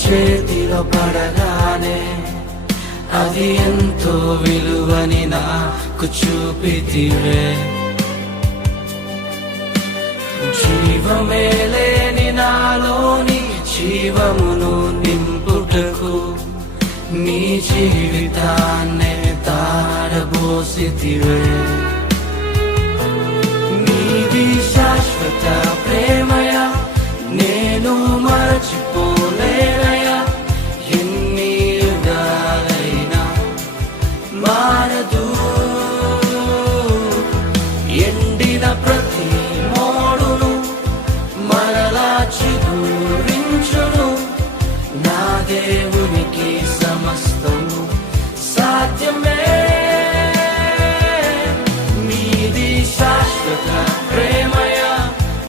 చేతిలో పడగానే అది ఎంతో విలువని నాకు చూపితివే. జీవమే లేని నాలోని జీవమును నింపుటకు నీ జీవితాన్నే తారబోసితివే. నీది శాశ్వత ప్రేమయ నేను మరచిపోలేనయా. ఎన్ని యుగాలైనా మారదు. ఎండిన ప్రతి మోడును మరలా చిగురించును. నా దేవునికి సమస్తము సాధ్యమే.